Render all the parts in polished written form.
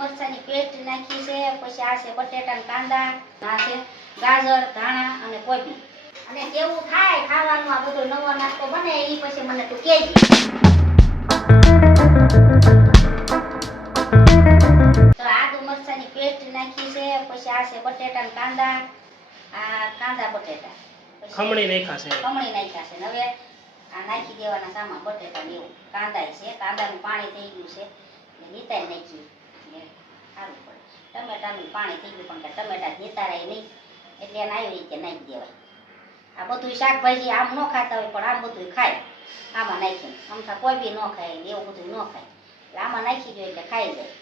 મરચાની paste નાખી છે, પછી આ છે બટેટા કાંદા, આ છે ગાજર ધાણા અને કોબી. અને કેવું થાય ખાવાનું આ બધો નવો નાસ્તો બને એ પછી મને તું કહેજે. તો આદુ મરચાની પેસ્ટ નાખી છે, પછી આ છે બટેટા કાંદા, આ કાંદા બટેટા ખમણી નાખ્યા છે. ખમણી નાખ્યા છે. હવે આ નાખી દેવાના સામા બટેટા ને એવું. કાંદા છે, કાંદાનું પાણી થઈ ગયું છે એટલે નીતાઈ નાખી સારું પડે. ટમેટાનું પાણી થઈ ગયું પણ ટમેટા નીતારાય નહીં એટલે એને આવી રીતે નાખી દેવાય. આ બધું શાકભાજી આમ ન ખાતા હોય પણ આમ બધું ખાય આમાં નાખીને. આમથા કોઈ બી ન ખાય ને એવું બધું ન ખાય એટલે આમાં નાખી દો એટલે ખાઈ જાય.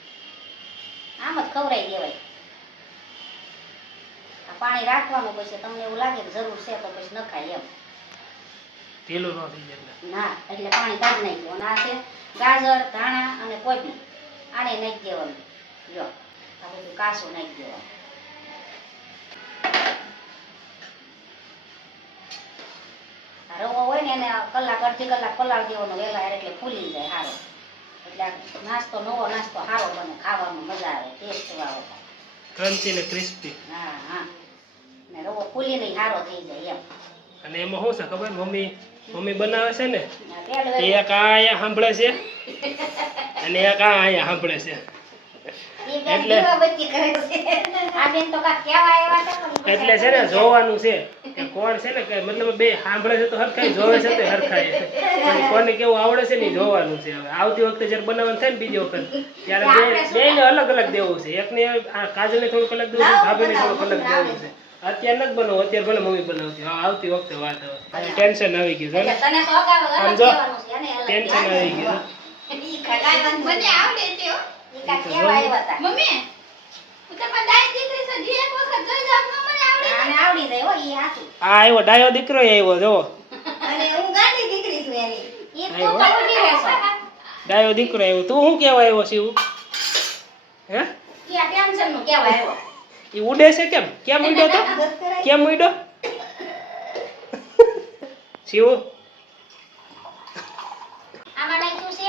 આમ જ ખવડાવી દેવાય. આ પાણી રાખવાનું પછી તમને એવું લાગે કે જરૂર છે તો પછી ન ખાય એમ. ઢીલું ન થઈ જાય. ના એટલે પાણી કાઢી નાખ્યું. અને આ છે ગાજર ધાણા અને કોબી, આને નાખી દેવાનું. લ્યો આ બધું કાસું નાખી દેવાનું. રવો હોય ને એને કલાક અડધી કલાક પલાળી દેવાનો વહેલા એટલે ફૂલી જાય સારો. એટલે નાસ્તો નવો નાસ્તો સારો બને, ખાવામાં મજા આવે, ટેસ્ટ વાળો. ક્રન્ચી ને ક્રિસ્પી. હા હા ને રવો ફૂલીને સારો થઈ જાય એમ. અને એમાં શું છે ખબર, મમ્મી બનાવે છે ને એક આ અહીંયા સાંભળે છે અને એક આ અહીંયા સાંભળે છે. એટલે છે ને જોવાનું છે કે કોણ છે ને કે મતલબ બે સાંભળે છે તો હરખાય, જોવે છે તો હરખાય. કોને કેવું આવડે છે ને જોવાનું છે. હવે આવતી વખતે જયારે બનાવવાનું થાય ને બીજી વખત ત્યારે બેને અલગ અલગ દેવું છે. એકને કાજલને થોડુંક અલગ દેવું છે, ભાભીને થોડુંક અલગ દેવું છે. અત્યારે નથી બનાવું, અત્યારે ભલે મમ્મી બનાવતી. આવતી વખતે વાત હવે ટેન્શન આવી ગયું. સમજો ટેન્શન આવી ગયું. મને આવડે છે હો. ઈકા કેવા આવ્યા હતા મમ્મી હું તો પણ દાઈ દીકરી છે જે એક વખત જોઈ જાવ તો મને આવડી આને આવડી જાય હો ઈ હાચું. આ આવ્યો ડાયો દીકરો આવ્યો જો. અને હું ગાડી દીકરી છું એની. ઈ તો ઉડી રહેશે. ડાયો દીકરો આવ્યો. તું શું કહેવા આવ્યો શિવ? હે ઈ આ ટેન્શન નું કહેવા આવ્યો. ઈ ઉડે છે કેમ? કેમ ઉડ્યો તો? કેમ ઉડ્યો? શિવ આમાં નાખ્યું છે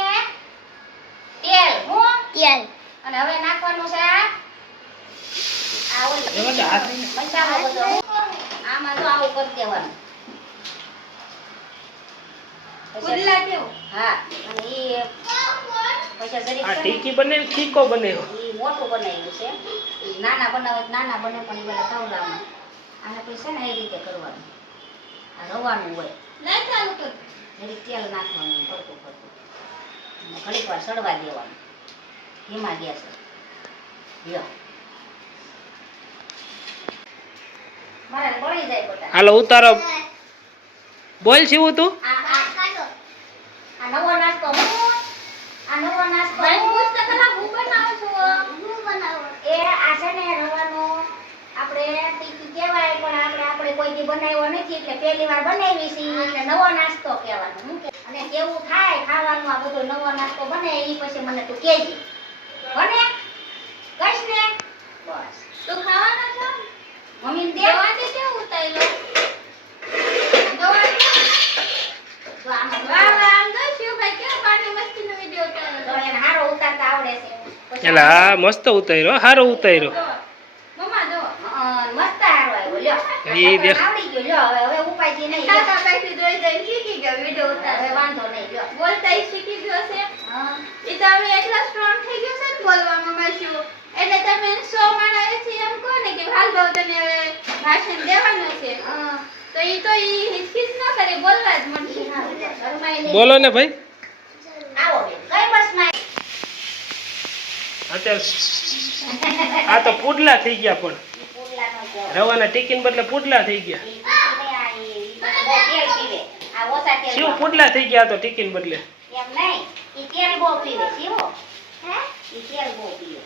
તેલ. હું તેલ. અને હવે નાખવાનું છે આ ઓલી મસાલો બધો. આમાં તો આવું કરી દેવાનું. કુદલા કેવું? હા. અને ઈ પછી જરીક આ ટીકી બને તીખો બને. ઈ મોટું બનાવ્યું છે. ઈ નાના બનાવે નાના બને પણ ઈ વાળા તવલામાં. આને પછી છે ને એ રીતે કરવાનું. આ રવાનું હોય. લઈ ચાલુ કર. જરીક તેલ નાખવાનું પડતું પડતું. અને ઘડીક વાર સડવા દેવાનું. ધીમા ગેસે. લ્યો. મારે બળી જાય બટા. હાલો ઉતારો. બોલ શિવ તું. આ નવો નાસ્તો હું પુસ્તક હું બનાવું છું. હું બનાવું એ આ છે ને રવાનો આપણે ટીકી કહેવાય પણ આપણે કોઈ દી બનાવ્યો નથી એટલે પહેલી વાર બનાવી છે એટલે નવો નાસ્તો કહેવાનો. હું અને કેવું થાય ખાવાનું આ બધો નવો નાસ્તો બને એ પછી મને તું કહેજે. બને કઈશ ને બસ તું ખાવાનો છો મમ્મી દે વાતે કેવું ઉતાર્યો દવા તો આમ આમ જો શિવભાઈ કેવો પાણી મસ્તીનો વિડિયો ઉતાર્યો તો એને હારો ઉતારતા આવડે છે. એલા હા મસ્ત ઉતાર્યો, હારો ઉતાર્યો. મમ્મા જો મસ્ત હારો આવ્યો લ્યો. ઈ દેખ આવડી ગયો લ્યો. હવે ઉપાયથી નહીં કાકા કાકી જોઈ જઈને શીખી ગયો વિડિયો ઉતાર. હવે વાંધો નહીં લ્યો. બોલતા ઈ શીખી ગયો છે. હા ઈ તો હવે એટલા સ્ટ્રોંગ થઈ ગયો છે ને બોલવામાં માશું. એટલે તમે 100 માણસ છે એમ કહો ને કે હાલ ભાવ તને હવે ભાષણ દેવાનું છે. તો ઈ હિચકિચ ન કરે બોલવા જ મળશે. બોલો ને ભાઈ. આવો બે કઈ બસમાં અત્યારે આ તો પુડલા થઈ ગયા પણ રવાના ટીકીન બદલે પુડલા થઈ ગયા. શિવ પુડલા થઈ ગયા તો ટીકીન બદલે. એમ નહીં ઈ તેલ બહુ પીવે શિવ. હે ઈ તેલ બહુ પીવે.